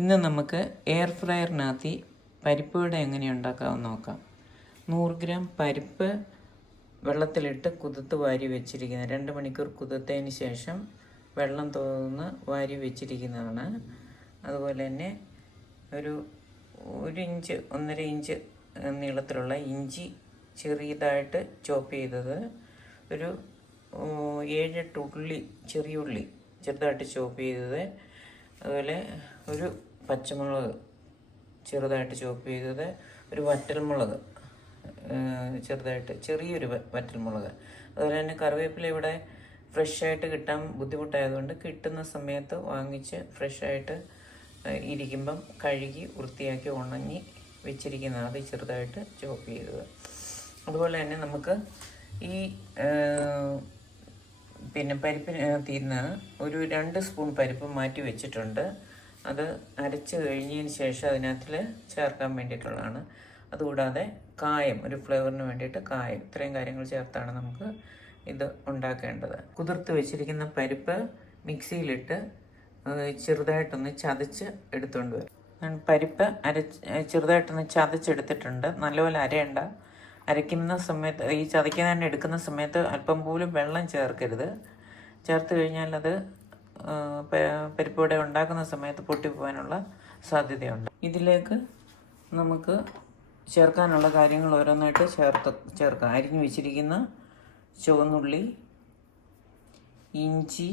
ഇന്ന് നമുക്ക് എയർ ഫ്രയറിനകത്ത് പരിപ്പ് വട എങ്ങനെ ഉണ്ടാക്കാമെന്ന് നോക്കാം. 100 ഗ്രാം പരിപ്പ് വെള്ളത്തിലിട്ട് കുതിർത്ത് വാരി വെച്ചിരിക്കുന്നത് 2 മണിക്കൂർ കുതിർത്തതിന് ശേഷം വെള്ളം തോർന്ന് വാരി വെച്ചിരിക്കുന്നതാണ്. അതുപോലെ തന്നെ ഒരു 1 ഇഞ്ച് 1.5 ഇഞ്ച് നീളത്തിലുള്ള ഇഞ്ചി ചെറിയതായിട്ട് ചോപ്പ് ചെയ്തത്, ഒരു 7-8 ഉള്ളി ചെറിയ ഉള്ളി ചെറുതായിട്ട് ചോപ്പ് ചെയ്തത്, അതുപോലെ ഒരു പച്ചമുളക് ചെറുതായിട്ട് ചോപ്പ് ചെയ്തത്, ഒരു വറ്റൽമുളക് ചെറിയൊരു വറ്റൽമുളക്, അതുപോലെ തന്നെ കറിവേപ്പില ഇവിടെ ഫ്രഷായിട്ട് കിട്ടാൻ ബുദ്ധിമുട്ടായതുകൊണ്ട് കിട്ടുന്ന സമയത്ത് വാങ്ങിച്ച് ഫ്രഷായിട്ട് ഇരിക്കുമ്പം കഴുകി വൃത്തിയാക്കി ഉണങ്ങി വെച്ചിരിക്കുന്നതാണ്, അത് ചെറുതായിട്ട് ചോപ്പ് ചെയ്തത്. അതുപോലെ തന്നെ നമുക്ക് ഈ പരിപ്പിനകത്ത് നിന്ന് ഒരു 2 സ്പൂൺ പരിപ്പ് മാറ്റി വെച്ചിട്ടുണ്ട്. അത് അരച്ച് കഴിഞ്ഞതിന് ശേഷം അതിനകത്തിൽ ചേർക്കാൻ വേണ്ടിയിട്ടുള്ളതാണ്. അതുകൂടാതെ കായം, ഒരു ഫ്ലേവറിന് വേണ്ടിയിട്ട് കായം, ഇത്രയും കാര്യങ്ങൾ ചേർത്താണ് നമുക്ക് ഇത് ഉണ്ടാക്കേണ്ടത്. കുതിർത്ത് വെച്ചിരിക്കുന്ന പരിപ്പ് മിക്സിയിലിട്ട് ചെറുതായിട്ടൊന്ന് ചതച്ച് എടുത്തുകൊണ്ട് വരും. പരിപ്പ് ചെറുതായിട്ടൊന്ന് ചതച്ചെടുത്തിട്ടുണ്ട്. നല്ലപോലെ അരയണ്ട. അരയ്ക്കുന്ന സമയത്ത്, ഈ ചതയ്ക്കാൻ എടുക്കുന്ന സമയത്ത് അല്പം പോലും വെള്ളം ചേർക്കരുത്. ചേർത്ത് കഴിഞ്ഞാൽ അത് പരിപ്പ് വട ഉണ്ടാക്കുന്ന സമയത്ത് പൊട്ടിപ്പോകാനുള്ള സാധ്യതയുണ്ട്. ഇതിലേക്ക് നമുക്ക് ചേർക്കാനുള്ള കാര്യങ്ങൾ ഓരോന്നായിട്ട് ചേർക്കാം. അരിഞ്ഞു വെച്ചിരിക്കുന്ന ചുവന്നുള്ളി, ഇഞ്ചി,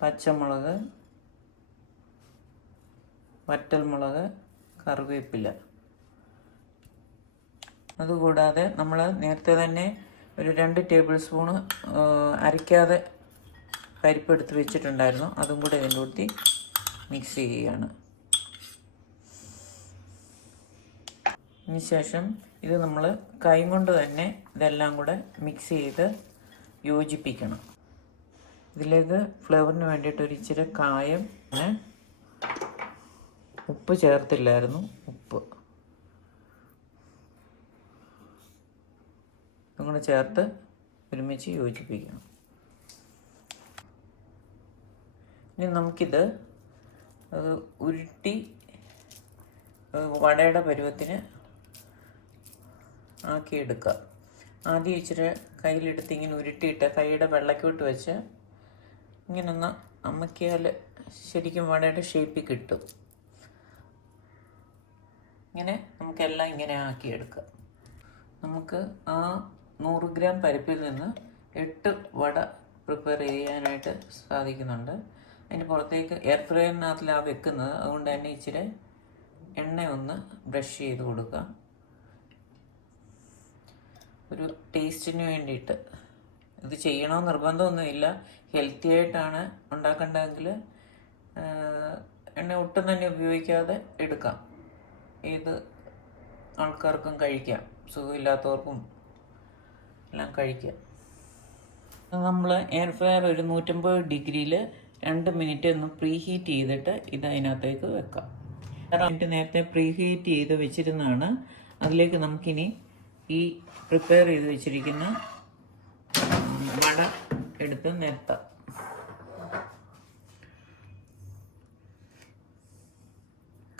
പച്ചമുളക്, വറ്റൽമുളക്, കറിവേപ്പില. അതുകൂടാതെ നമ്മൾ നേരത്തെ തന്നെ ഒരു 2 ടേബിൾ സ്പൂണ് അരയ്ക്കാതെ പരിപ്പ് എടുത്ത് വെച്ചിട്ടുണ്ടായിരുന്നു. അതും കൂടെ ഇതിൻ്റെ കൂട്ടി മിക്സ് ചെയ്യുകയാണ്. അതിന് ശേഷം ഇത് നമ്മൾ കൈ കൊണ്ട് തന്നെ ഇതെല്ലാം കൂടെ മിക്സ് ചെയ്ത് യോജിപ്പിക്കണം. ഇതിലേക്ക് ഫ്ലേവറിന് വേണ്ടിയിട്ട് ഒരു ഇച്ചിരി കായം, ഉപ്പ് ചേർത്തില്ലായിരുന്നു, ഉപ്പ് ഇതും കൂടെ ചേർത്ത് ഒരുമിച്ച് യോജിപ്പിക്കണം. ഇനി നമുക്കിത് ഉരുട്ടി വടയുടെ പരുവത്തിന് ആക്കിയെടുക്കാം. ആദ്യം ഇച്ചിരി കയ്യിലെടുത്ത് ഇങ്ങനെ ഉരുട്ടിയിട്ട് കൈയുടെ വെള്ളക്കോട്ട് വെച്ച് ഇങ്ങനെ ഒന്ന് അമക്കിയാൽ ശരിക്കും വടയുടെ ഷേപ്പിൽ കിട്ടും. ഇങ്ങനെ നമുക്കെല്ലാം ഇങ്ങനെ ആക്കിയെടുക്കാം. നമുക്ക് ആ 100 ഗ്രാം പരിപ്പിൽ നിന്ന് 8 വട പ്രിപ്പയർ ചെയ്യാനായിട്ട് സാധിക്കുന്നുണ്ട്. അതിന് പുറത്തേക്ക് എയർ ഫ്രയറിനകത്തിലാണ് വെക്കുന്നത്. അതുകൊണ്ട് തന്നെ ഇച്ചിരി എണ്ണ ഒന്ന് ബ്രഷ് ചെയ്ത് കൊടുക്കാം, ഒരു ടേസ്റ്റിന് വേണ്ടിയിട്ട്. ഇത് ചെയ്യണമെന്ന് നിർബന്ധമൊന്നുമില്ല. ഹെൽത്തി ആയിട്ടാണ് ഉണ്ടാക്കേണ്ടതെങ്കിൽ എണ്ണ ഒട്ടും തന്നെ ഉപയോഗിക്കാതെ എടുക്കാം. ഏത് ആൾക്കാർക്കും കഴിക്കാം, സുഖമില്ലാത്തവർക്കും എല്ലാം കഴിക്കാം. നമ്മൾ എയർ ഫ്രയർ ഒരു 150 ഡിഗ്രിയിൽ 2 മിനിറ്റ് ഒന്ന് പ്രീ ഹീറ്റ് ചെയ്തിട്ട് ഇത് അതിനകത്തേക്ക് വെക്കാം. 2 മിനിറ്റ് നേരത്തെ പ്രീ ഹീറ്റ് ചെയ്ത് വെച്ചിരുന്നതാണ്. അതിലേക്ക് നമുക്കിനി ഈ പ്രിപ്പയർ ചെയ്ത് വെച്ചിരിക്കുന്ന വട എടുത്ത് നിരത്താം.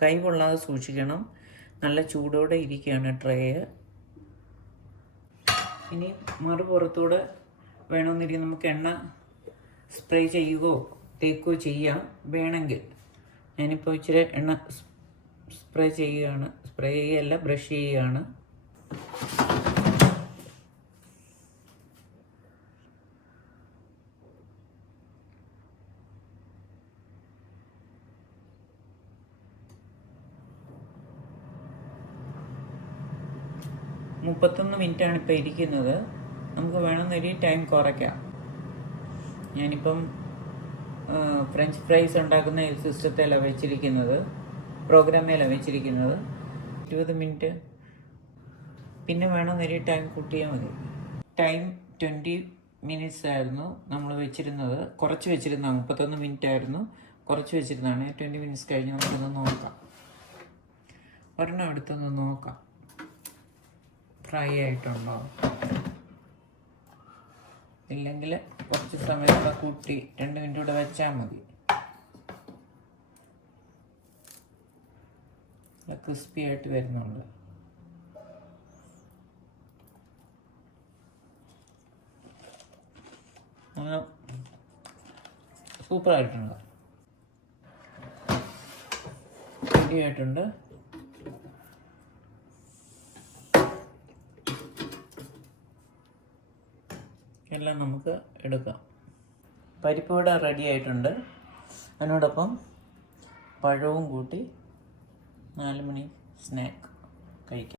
കൈ പൊള്ളാതെ സൂക്ഷിക്കണം. നല്ല ചൂടോടെ ഇരിക്കുകയാണ് ട്രേ. ഇനി മറുപുറത്തൂടെ വേണമെന്നിരിക്കും നമുക്ക് എണ്ണ സ്പ്രേ ചെയ്യുകയോ തേക്കുകയോ ചെയ്യാം വേണമെങ്കിൽ. ഞാനിപ്പോൾ ഇച്ചിരി എണ്ണ സ്പ്രേ ചെയ്യുകയാണ്. സ്പ്രേ ചെയ്യുകയല്ല, ബ്രഷ് ചെയ്യുകയാണ്. മുപ്പത്തൊന്ന് മിനിറ്റാണ് ഇപ്പോൾ ഇരിക്കുന്നത്. നമുക്ക് വേണമെന്നൊരു ടൈം കുറയ്ക്കാം. ഞാനിപ്പം ഫ്രഞ്ച് ഫ്രൈസ് ഉണ്ടാക്കുന്ന സിസ്റ്റത്തിലാണ് വെച്ചിരിക്കുന്നത്, പ്രോഗ്രാമിലാണ് വെച്ചിരിക്കുന്നത്. 20 മിനിറ്റ്. പിന്നെ വേണമെന്നൊരു ടൈം കൂട്ടിയാൽ മതി. ടൈം 20 മിനിറ്റ്സ് ആയിരുന്നു നമ്മൾ വെച്ചിരുന്നത്. കുറച്ച് വെച്ചിരുന്ന 31 മിനിറ്റ് ആയിരുന്നു, കുറച്ച് വെച്ചിരുന്നതാണ്. 20 മിനിറ്റ്സ് കഴിഞ്ഞ് നമുക്കൊന്ന് നോക്കാം. ഒരെണ്ണം എടുത്തൊന്ന് നോക്കാം ഫ്രൈ ആയിട്ടുണ്ടോ. ഇല്ലെങ്കിൽ കുറച്ച് സമയം കൂട്ടി 2 മിനിറ്റ് കൂടെ വെച്ചാൽ മതി. ക്രിസ്പി ആയിട്ട് വരുന്നുണ്ട്. അങ്ങനെ സൂപ്പറായിട്ടുണ്ട്, റെഡി ആയിട്ടുണ്ട്. എല്ലാം നമുക്ക് എടുക്കാം. പരിപ്പ് വട റെഡി ആയിട്ടുണ്ട്. അതിനോടൊപ്പം പഴവും കൂട്ടി 4 മണി സ്നാക്ക് കഴിക്കാം.